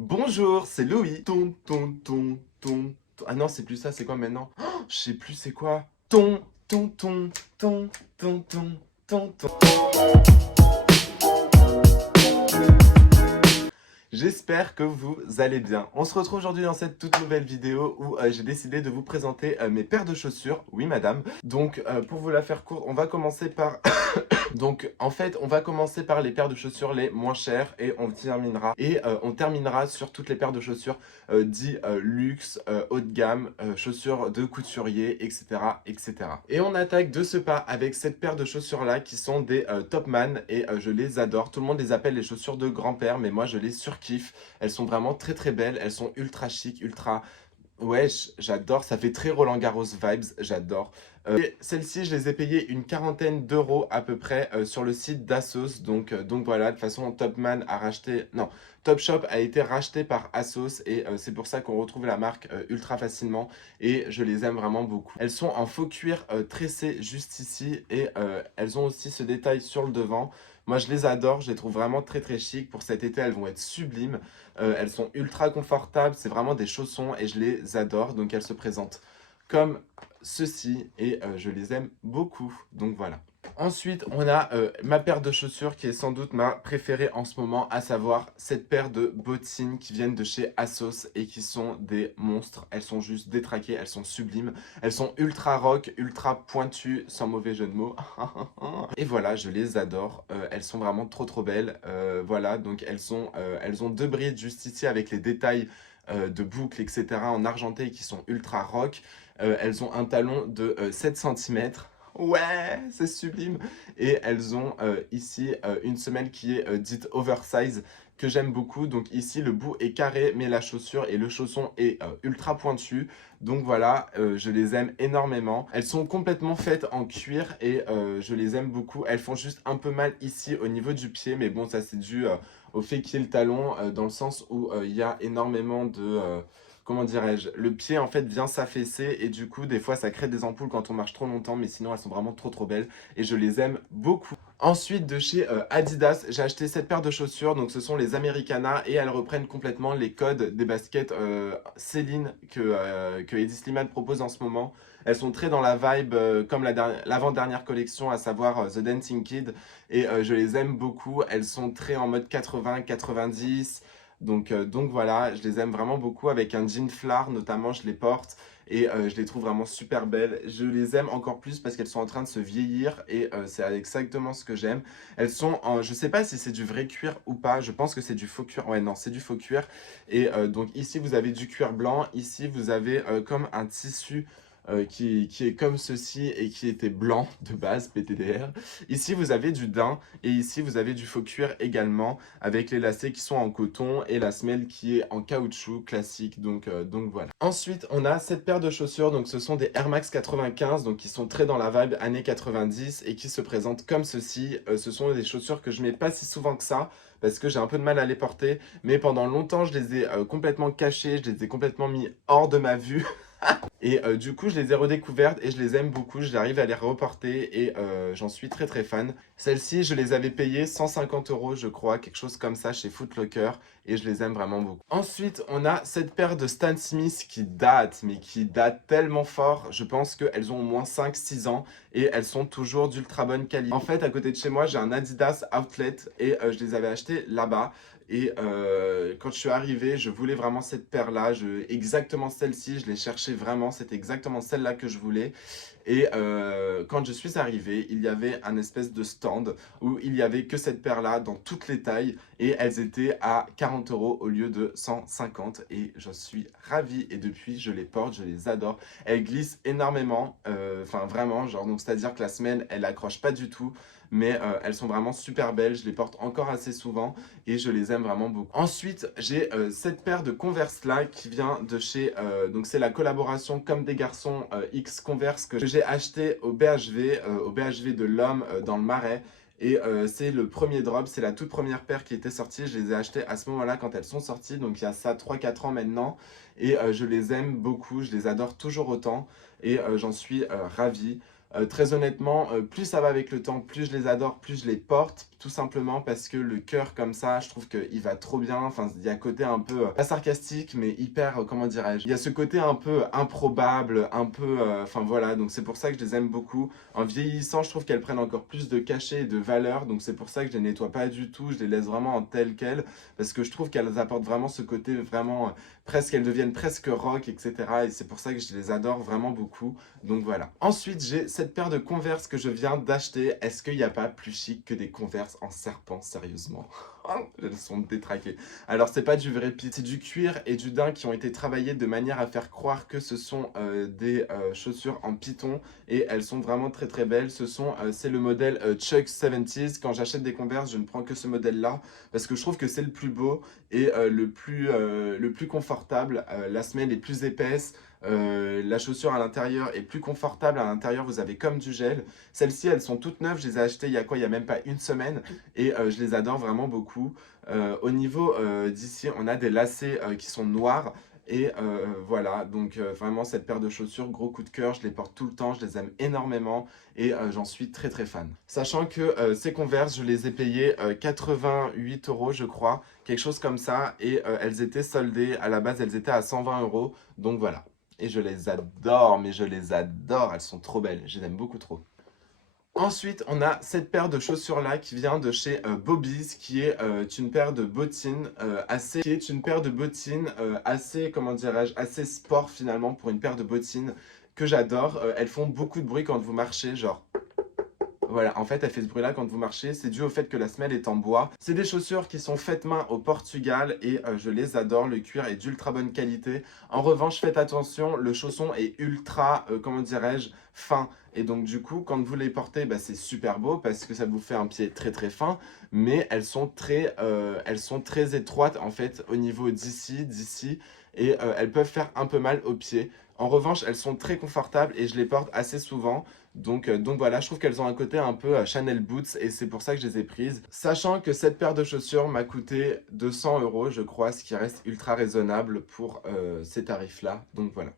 Bonjour, c'est Louis. Ah non, c'est plus ça, c'est quoi maintenant? Je sais plus c'est quoi. Ton, ton, ton, ton, ton, ton. J'espère que vous allez bien. On se retrouve aujourd'hui dans cette toute nouvelle vidéo où j'ai décidé de vous présenter mes paires de chaussures. Oui, madame. Donc, pour vous la faire courte, on va commencer par donc en fait, on va commencer par les paires de chaussures les moins chères et on terminera sur toutes les paires de chaussures dit luxe, haut de gamme, chaussures de couturier, etc., etc. Et on attaque de ce pas avec cette paire de chaussures là qui sont des Topman et je les adore. Tout le monde les appelle les chaussures de grand-père, mais moi je les surkiffe. Elles sont vraiment très très belles, elles sont ultra chic, ultra. Ouais, j'adore, ça fait très Roland Garros vibes, j'adore. Et celles-ci, je les ai payées une quarantaine d'euros à peu près sur le site d'Assos. Donc voilà, de toute façon, Topman a racheté... Non, Topshop a été racheté par Assos et c'est pour ça qu'on retrouve la marque ultra facilement et je les aime vraiment beaucoup. Elles sont en faux cuir tressé juste ici et elles ont aussi ce détail sur le devant. Moi, je les adore, je les trouve vraiment très très chic. Pour cet été, elles vont être sublimes. Elles sont ultra confortables, c'est vraiment des chaussons et je les adore. Donc elles se présentent comme ceci et je les aime beaucoup. Donc voilà. Ensuite, on a ma paire de chaussures qui est sans doute ma préférée en ce moment, à savoir cette paire de bottines qui viennent de chez Assos et qui sont des monstres. Elles sont juste détraquées, elles sont sublimes. Elles sont ultra rock, ultra pointues, sans mauvais jeu de mots. Et voilà, je les adore. Elles sont vraiment trop trop belles. Voilà, donc elles ont deux brides juste ici avec les détails de boucles, etc. en argenté qui sont ultra rock. Elles ont un talon de 7 cm. Ouais, c'est sublime. Et elles ont ici une semelle qui est dite oversize que j'aime beaucoup. Donc ici, le bout est carré, mais la chaussure et le chausson est ultra pointu. Donc voilà, je les aime énormément. Elles sont complètement faites en cuir et je les aime beaucoup. Elles font juste un peu mal ici au niveau du pied, mais bon, ça c'est dû au fait qu'il y ait le talon, dans le sens où il y a énormément de... comment dirais-je, le pied en fait vient s'affaisser et du coup des fois ça crée des ampoules quand on marche trop longtemps, mais sinon elles sont vraiment trop trop belles et je les aime beaucoup. Ensuite de chez Adidas, j'ai acheté cette paire de chaussures, donc ce sont les Americana et elles reprennent complètement les codes des baskets Céline que Eddie Slimane propose en ce moment. Elles sont très dans la vibe comme l'avant-dernière collection, à savoir The Dancing Kid, et je les aime beaucoup. Elles sont très en mode 80-90. Donc voilà, je les aime vraiment beaucoup avec un jean flare notamment, je les porte et je les trouve vraiment super belles. Je les aime encore plus parce qu'elles sont en train de se vieillir et c'est exactement ce que j'aime. Elles sont en, je sais pas si c'est du vrai cuir ou pas, je pense que c'est du faux cuir. Ouais non, c'est du faux cuir. Et donc ici vous avez du cuir blanc, ici vous avez comme un tissu qui est comme ceci et qui était blanc de base, PTDR. Ici, vous avez du daim et ici, vous avez du faux cuir également avec les lacets qui sont en coton et la semelle qui est en caoutchouc classique. Donc voilà. Ensuite, on a cette paire de chaussures. Donc ce sont des Air Max 95, donc qui sont très dans la vibe années 90 et qui se présentent comme ceci. Ce sont des chaussures que je mets pas si souvent que ça parce que j'ai un peu de mal à les porter. Mais pendant longtemps, je les ai complètement cachées, je les ai complètement mis hors de ma vue. Et du coup, je les ai redécouvertes et je les aime beaucoup. J'arrive à les reporter et j'en suis très très fan. Celles-ci, je les avais payées 150 euros, je crois, quelque chose comme ça chez Foot Locker et je les aime vraiment beaucoup. Ensuite, on a cette paire de Stan Smith qui date, mais qui date tellement fort. Je pense qu'elles ont au moins 5-6 ans et elles sont toujours d'ultra bonne qualité. En fait, à côté de chez moi, j'ai un Adidas Outlet et je les avais achetées là-bas. Et quand je suis arrivé, je voulais vraiment cette paire-là, exactement celle-ci, je l'ai cherchée vraiment, c'était exactement celle-là que je voulais. Et quand je suis arrivé, il y avait un espèce de stand où il y avait que cette paire-là dans toutes les tailles et elles étaient à 40 euros au lieu de 150 et je suis ravi et depuis je les porte, je les adore. Elles glissent énormément, enfin vraiment, genre donc c'est-à-dire que la semelle elle accroche pas du tout. Mais elles sont vraiment super belles, je les porte encore assez souvent et je les aime vraiment beaucoup. Ensuite, j'ai cette paire de Converse là qui vient de chez, donc c'est la collaboration Comme des garçons X Converse que j'ai acheté au BHV de l'Homme dans le Marais. Et c'est le premier drop, c'est la toute première paire qui était sortie. Je les ai achetées à ce moment-là quand elles sont sorties, donc il y a ça 3-4 ans maintenant. Et je les aime beaucoup, je les adore toujours autant et j'en suis ravi. Très honnêtement, plus ça va avec le temps, plus je les adore, plus je les porte, tout simplement parce que le cœur comme ça, je trouve qu'il va trop bien. Enfin, il y a un côté un peu, pas sarcastique, mais hyper, comment dirais-je, il y a ce côté un peu improbable, un peu, enfin voilà, donc c'est pour ça que je les aime beaucoup. En vieillissant, je trouve qu'elles prennent encore plus de cachet et de valeur, donc c'est pour ça que je les nettoie pas du tout, je les laisse vraiment en telles quelles, parce que je trouve qu'elles apportent vraiment ce côté vraiment, presque, elles deviennent presque rock, etc. Et c'est pour ça que je les adore vraiment beaucoup. Donc voilà. Ensuite, j'ai cette paire de Converse que je viens d'acheter. Est-ce qu'il n'y a pas plus chic que des Converse en serpent, sérieusement? Elles sont détraquées. Alors, c'est pas du vrai pit, c'est du cuir et du daim qui ont été travaillés de manière à faire croire que ce sont des chaussures en python. Et elles sont vraiment très très belles. C'est le modèle Chuck 70s. Quand j'achète des Converse, je ne prends que ce modèle-là parce que je trouve que c'est le plus beau et le plus confortable. La semelle est plus épaisse. La chaussure à l'intérieur est plus confortable. À l'intérieur, vous avez comme du gel. Celles-ci, elles sont toutes neuves. Je les ai achetées il y a quoi? Il y a même pas une semaine. Et je les adore vraiment beaucoup. Au niveau d'ici, on a des lacets qui sont noirs. Et voilà, donc vraiment cette paire de chaussures, gros coup de cœur, je les porte tout le temps, je les aime énormément et j'en suis très très fan. Sachant que ces Converse, je les ai payées 88 € je crois, quelque chose comme ça, et elles étaient soldées, à la base elles étaient à 120 €, donc voilà. Et je les adore, mais je les adore, elles sont trop belles, je les aime beaucoup trop. Ensuite, on a cette paire de chaussures-là qui vient de chez Bobby's, qui est une paire de bottines assez, comment dirais-je, assez sport finalement pour une paire de bottines que j'adore. Elles font beaucoup de bruit quand vous marchez, genre... Voilà, en fait, elle fait ce bruit-là quand vous marchez. C'est dû au fait que la semelle est en bois. C'est des chaussures qui sont faites main au Portugal et je les adore. Le cuir est d'ultra bonne qualité. En revanche, faites attention, le chausson est ultra, comment dirais-je, fin. Et donc, du coup, quand vous les portez, bah, c'est super beau parce que ça vous fait un pied très très fin. Mais elles sont très étroites, en fait, au niveau d'ici. Et elles peuvent faire un peu mal aux pieds. En revanche, elles sont très confortables et je les porte assez souvent. Donc voilà, je trouve qu'elles ont un côté un peu Chanel Boots et c'est pour ça que je les ai prises. Sachant que cette paire de chaussures m'a coûté 200 € je crois, ce qui reste ultra raisonnable pour ces tarifs-là. Donc voilà.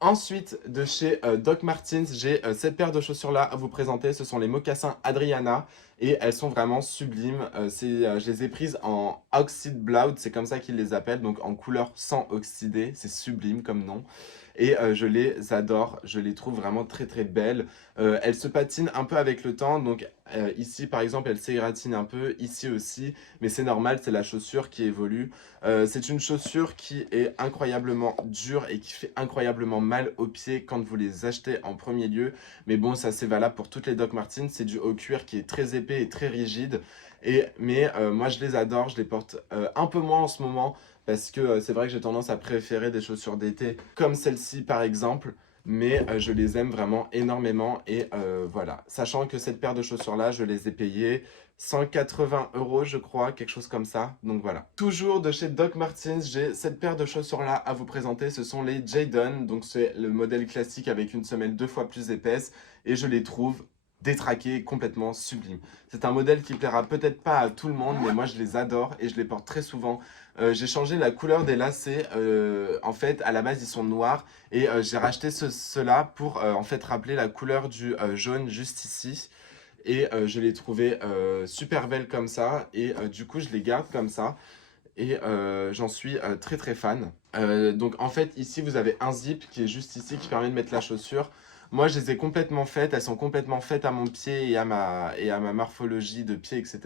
Ensuite, de chez Doc Martens, j'ai cette paire de chaussures-là à vous présenter. Ce sont les mocassins Adriana et elles sont vraiment sublimes. Je les ai prises en Oxide Blood, c'est comme ça qu'ils les appellent, donc en couleur sans oxyder. C'est sublime comme nom. Et je les adore, je les trouve vraiment très très belles. Elles se patinent un peu avec le temps, donc ici par exemple elles s'égratignent un peu, ici aussi, mais c'est normal, c'est la chaussure qui évolue. C'est une chaussure qui est incroyablement dure et qui fait incroyablement mal aux pieds quand vous les achetez en premier lieu. Mais bon, ça c'est valable pour toutes les Doc Martens, c'est du haut cuir qui est très épais et très rigide. Mais moi je les adore, je les porte un peu moins en ce moment parce que c'est vrai que j'ai tendance à préférer des chaussures d'été comme celle-ci par exemple. Mais je les aime vraiment énormément et voilà. Sachant que cette paire de chaussures là, je les ai payées 180 € je crois, quelque chose comme ça, donc voilà. Toujours de chez Doc Martens, j'ai cette paire de chaussures là à vous présenter, ce sont les Jadon, donc c'est le modèle classique avec une semelle 2 fois plus épaisse et je les trouve détraquées, complètement sublimes. C'est un modèle qui plaira peut-être pas à tout le monde, mais moi je les adore et je les porte très souvent. J'ai changé la couleur des lacets, en fait à la base ils sont noirs et j'ai racheté ceux-là pour en fait rappeler la couleur du jaune juste ici. Et je l'ai trouvé super belle comme ça et du coup je les garde comme ça et j'en suis très très fan. Donc en fait ici vous avez un zip qui est juste ici qui permet de mettre la chaussure. Moi je les ai complètement faites, elles sont complètement faites à mon pied et à ma morphologie de pied, etc.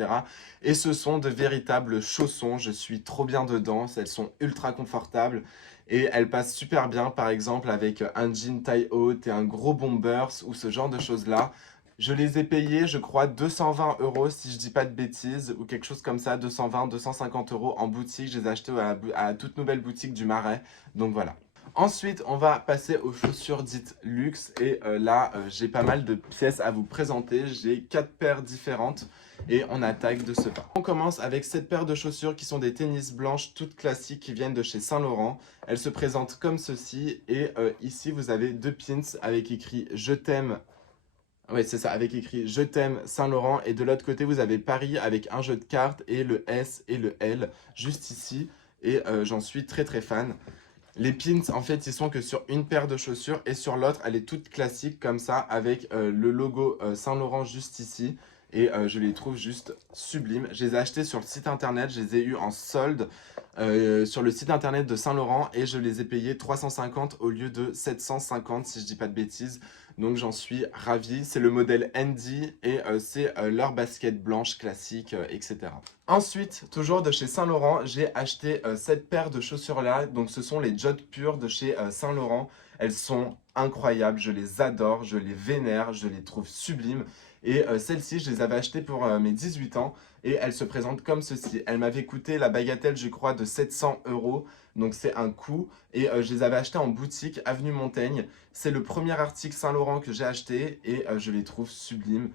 Et ce sont de véritables chaussons, je suis trop bien dedans, elles sont ultra confortables. Et elles passent super bien par exemple avec un jean taille haute et un gros bombers ou ce genre de choses là. Je les ai payés, je crois, 220 € si je dis pas de bêtises, ou quelque chose comme ça, 220, 250 € en boutique. Je les ai achetés à la toute nouvelle boutique du Marais, donc voilà. Ensuite, on va passer aux chaussures dites luxe, et là, j'ai pas mal de pièces à vous présenter. J'ai 4 paires différentes, et on attaque de ce pas. On commence avec cette paire de chaussures qui sont des tennis blanches toutes classiques qui viennent de chez Saint-Laurent. Elles se présentent comme ceci, et ici, vous avez 2 pins avec écrit « Je t'aime ». Oui, c'est ça, avec écrit Je t'aime Saint-Laurent. Et de l'autre côté, vous avez Paris avec un jeu de cartes et le S et le L juste ici. Et j'en suis très très fan. Les pins, en fait, ils sont que sur une paire de chaussures et sur l'autre, elle est toute classique comme ça avec le logo Saint-Laurent juste ici. Et je les trouve juste sublimes. Je les ai achetés sur le site internet, je les ai eus en solde sur le site internet de Saint-Laurent et je les ai payés 350 au lieu de 750 si je dis pas de bêtises. Donc j'en suis ravi. C'est le modèle Andy et c'est leur basket blanche classique, etc. Ensuite, toujours de chez Saint-Laurent, j'ai acheté cette paire de chaussures-là. Donc ce sont les Jod Pure de chez Saint-Laurent. Elles sont incroyables, je les adore, je les vénère, je les trouve sublimes. Et celles-ci, je les avais achetées pour mes 18 ans et elles se présentent comme ceci. Elles m'avaient coûté la bagatelle, je crois, de 700 €. Donc c'est un coût. Et je les avais achetées en boutique, avenue Montaigne. C'est le premier article Saint-Laurent que j'ai acheté et je les trouve sublimes.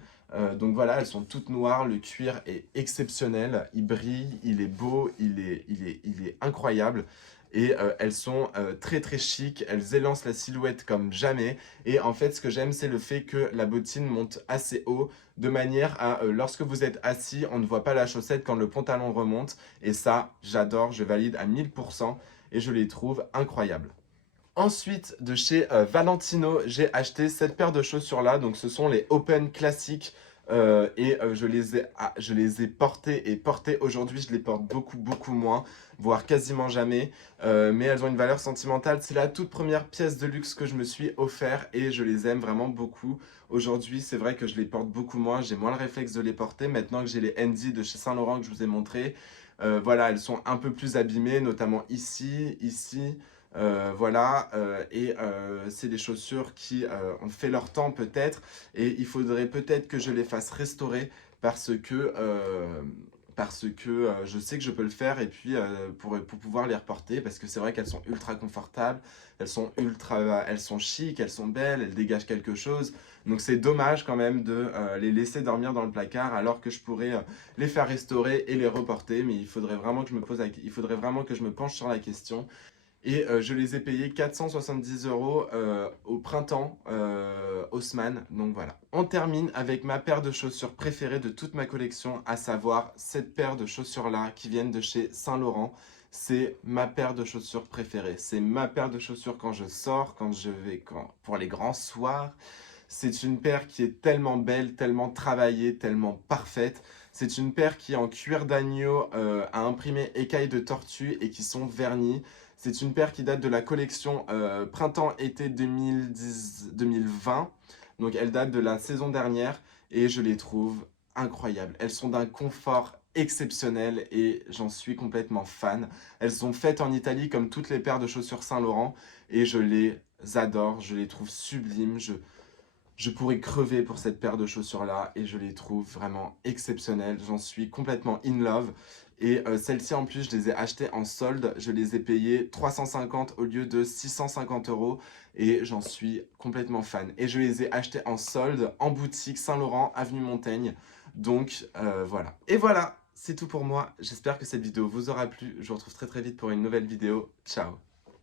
Donc voilà, elles sont toutes noires, le cuir est exceptionnel, il brille, il est beau, il est incroyable. Et elles sont très très chic, elles élancent la silhouette comme jamais. Et en fait, ce que j'aime, c'est le fait que la bottine monte assez haut, de manière à, lorsque vous êtes assis, on ne voit pas la chaussette quand le pantalon remonte. Et ça, j'adore, je valide à 1000% et je les trouve incroyables. Ensuite, de chez Valentino, j'ai acheté cette paire de chaussures-là. Donc, ce sont les Open classiques. Je les ai portées et portées. Aujourd'hui, je les porte beaucoup, beaucoup moins, voire quasiment jamais. Mais elles ont une valeur sentimentale. C'est la toute première pièce de luxe que je me suis offert et je les aime vraiment beaucoup. Aujourd'hui, c'est vrai que je les porte beaucoup moins. J'ai moins le réflexe de les porter. Maintenant que j'ai les Andy de chez Saint-Laurent que je vous ai montré, voilà, elles sont un peu plus abîmées, notamment ici, ici. Voilà, c'est des chaussures qui ont fait leur temps peut-être, et il faudrait peut-être que je les fasse restaurer parce que je sais que je peux le faire, et puis pour pouvoir les reporter, parce que c'est vrai qu'elles sont ultra confortables, elles sont chic, elles sont belles, elles dégagent quelque chose. Donc c'est dommage quand même de les laisser dormir dans le placard alors que je pourrais les faire restaurer et les reporter, mais il faudrait vraiment que il faudrait vraiment que je me penche sur la question. Et je les ai payés 470 € au printemps, Haussmann. Donc voilà. On termine avec ma paire de chaussures préférée de toute ma collection, à savoir cette paire de chaussures-là qui viennent de chez Saint-Laurent. C'est ma paire de chaussures préférée. C'est ma paire de chaussures quand je sors, pour les grands soirs. C'est une paire qui est tellement belle, tellement travaillée, tellement parfaite. C'est une paire qui est en cuir d'agneau, à imprimer écailles de tortue et qui sont vernies. C'est une paire qui date de la collection printemps-été 2020. Donc elle date de la saison dernière et je les trouve incroyables. Elles sont d'un confort exceptionnel et j'en suis complètement fan. Elles sont faites en Italie comme toutes les paires de chaussures Saint-Laurent et je les adore, je les trouve sublimes. Je pourrais crever pour cette paire de chaussures-là et je les trouve vraiment exceptionnelles. J'en suis complètement in love. Et celles-ci, en plus, je les ai achetées en solde. Je les ai payées 350 au lieu de 650 € et j'en suis complètement fan. Et je les ai achetées en solde en boutique Saint-Laurent, avenue Montaigne. Donc voilà. Et voilà, c'est tout pour moi. J'espère que cette vidéo vous aura plu. Je vous retrouve très très vite pour une nouvelle vidéo. Ciao!